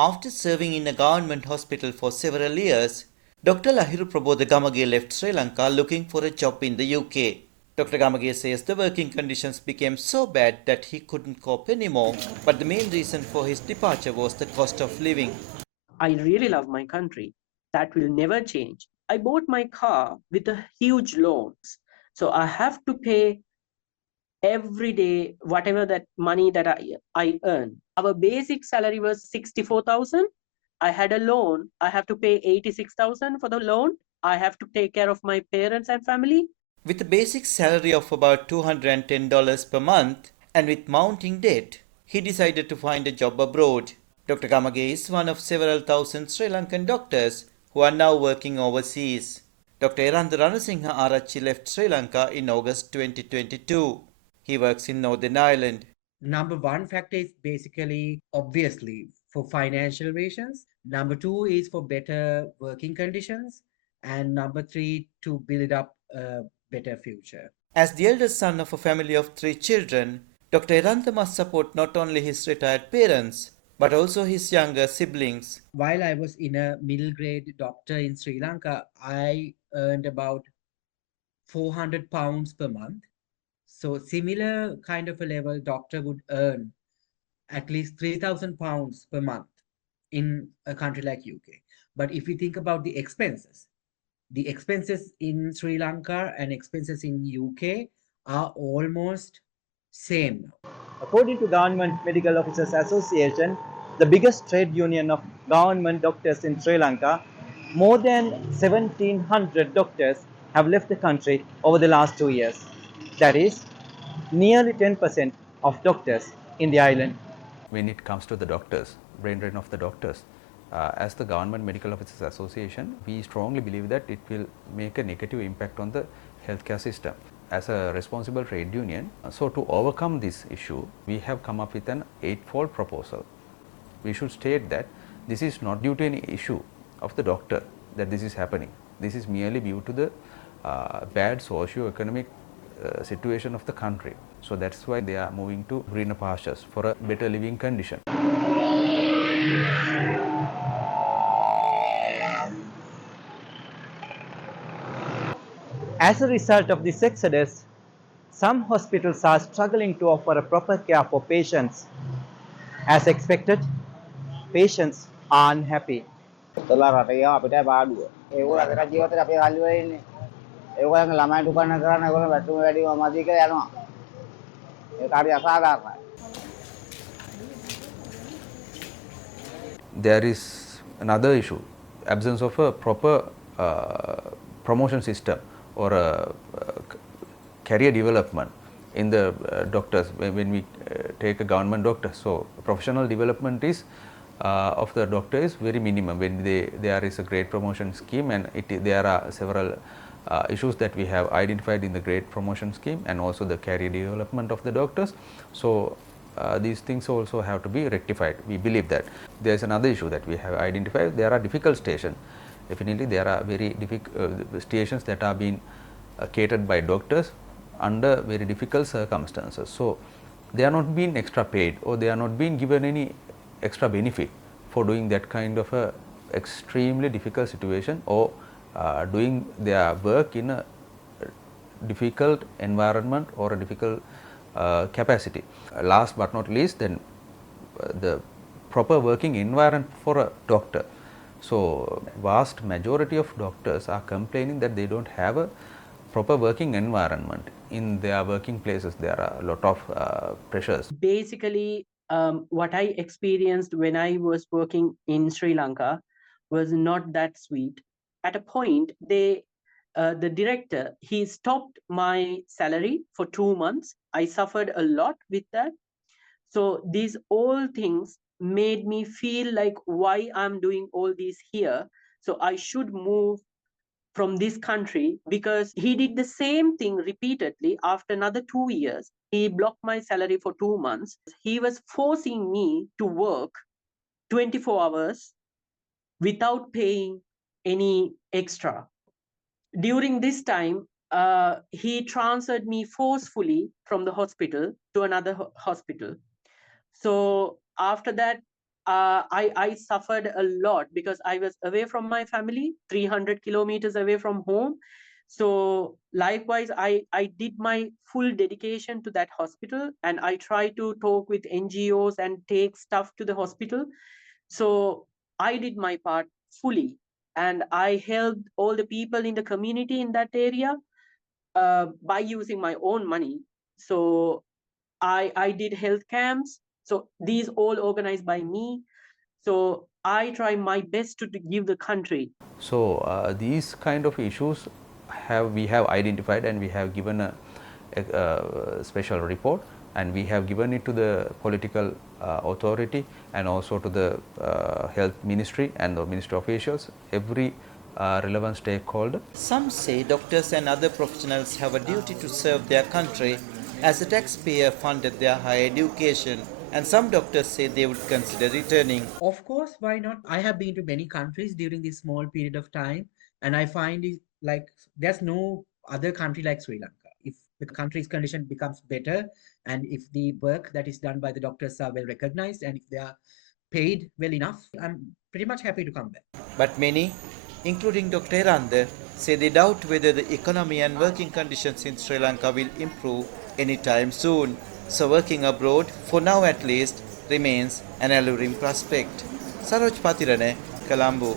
After serving in a government hospital for several years, Dr. Lahiru Prabodha Gamage left Sri Lanka looking for a job in the UK. Dr. Gamage says the working conditions became so bad that he couldn't cope anymore, but the main reason for his departure was the cost of living. I really love my country. That will never change. I bought my car with a huge loans. So I have to pay every day whatever that money that I earn. Our basic salary was 64,000. I had a loan. I have to pay 86,000 for the loan. I have to take care of my parents and family. With a basic salary of about $210 per month and with mounting debt, he decided to find a job abroad. Dr. Gamage is one of several thousand Sri Lankan doctors who are now working overseas. Dr. Eranda Ranasinghe Arachi left Sri Lanka in August 2022. He works in Northern Ireland. Number one factor is basically, obviously, for financial reasons. Number two is for better working conditions. And number three, to build up a better future. As the eldest son of a family of three children, Dr. Eranta must support not only his retired parents, but also his younger siblings. While I was in a middle grade doctor in Sri Lanka, I earned about £400 per month. So similar kind of a level doctor would earn at least £3,000 per month in a country like UK. But if you think about the expenses in Sri Lanka and expenses in UK are almost same now. According to Government Medical Officers Association, the biggest trade union of government doctors in Sri Lanka, more than 1700 doctors have left the country over the last 2 years. That is nearly 10% of doctors in the island. When it comes to the doctors, brain drain of the doctors, as the Government Medical Officers Association, we strongly believe that it will make a negative impact on the healthcare system. As a responsible trade union, so to overcome this issue, we have come up with an eightfold proposal. We should state that this is not due to any issue of the doctor that this is happening. This is merely due to the bad socio-economic situation of the country. So that's why they are moving to greener pastures for a better living condition. As a result of this exodus, some hospitals are struggling to offer a proper care for patients. As expected, patients are unhappy. There is another issue, absence of a proper promotion system or a career development in the doctors when we take a government doctor. So professional development is of the doctor is very minimum when there is a grade promotion scheme, and there are several issues that we have identified in the grade promotion scheme and also the career development of the doctors. So these things also have to be rectified. We believe that there is another issue that we have identified. There are difficult stations. Definitely there are very difficult stations that are being catered by doctors under very difficult circumstances. So they are not being extra paid, or they are not being given any extra benefit for doing that kind of a extremely difficult situation, or doing their work in a difficult environment or a difficult capacity. Last but not least, then the proper working environment for a doctor. So vast majority of doctors are complaining that they don't have a proper working environment in their working places. There are a lot of pressures. Basically, what I experienced when I was working in Sri Lanka was not that sweet. At a point, the director, he stopped my salary for 2 months. I suffered a lot with that. So these all things made me feel like why I'm doing all these here. So I should move from this country, because he did the same thing repeatedly. After another 2 years, he blocked my salary for 2 months. He was forcing me to work 24 hours without paying any extra. During this time, he transferred me forcefully from the hospital to another hospital. So after that, I suffered a lot because I was away from my family, 300 kilometers away from home. So likewise, I did my full dedication to that hospital, and I try to talk with NGOs and take stuff to the hospital. So I did my part fully, and I helped all the people in the community in that area by using my own money. So I did health camps. So these all organized by me. So I try my best to give the country. So these kind of issues we have identified, and we have given a special report, and we have given it to the political authority, and also to the health ministry and the ministry officials, every relevant stakeholder. Some say doctors and other professionals have a duty to serve their country as the taxpayer funded their higher education, and some doctors say they would consider returning. Of course, why not? I have been to many countries during this small period of time, and I find it like there's no other country like Sri Lanka. If the country's condition becomes better, and if the work that is done by the doctors are well recognized, and if they are paid well enough, I'm pretty much happy to come back. But many, including Dr. Eranda, say they doubt whether the economy and working conditions in Sri Lanka will improve anytime soon. So working abroad, for now at least, remains an alluring prospect. Saroj Pathirana, Colombo.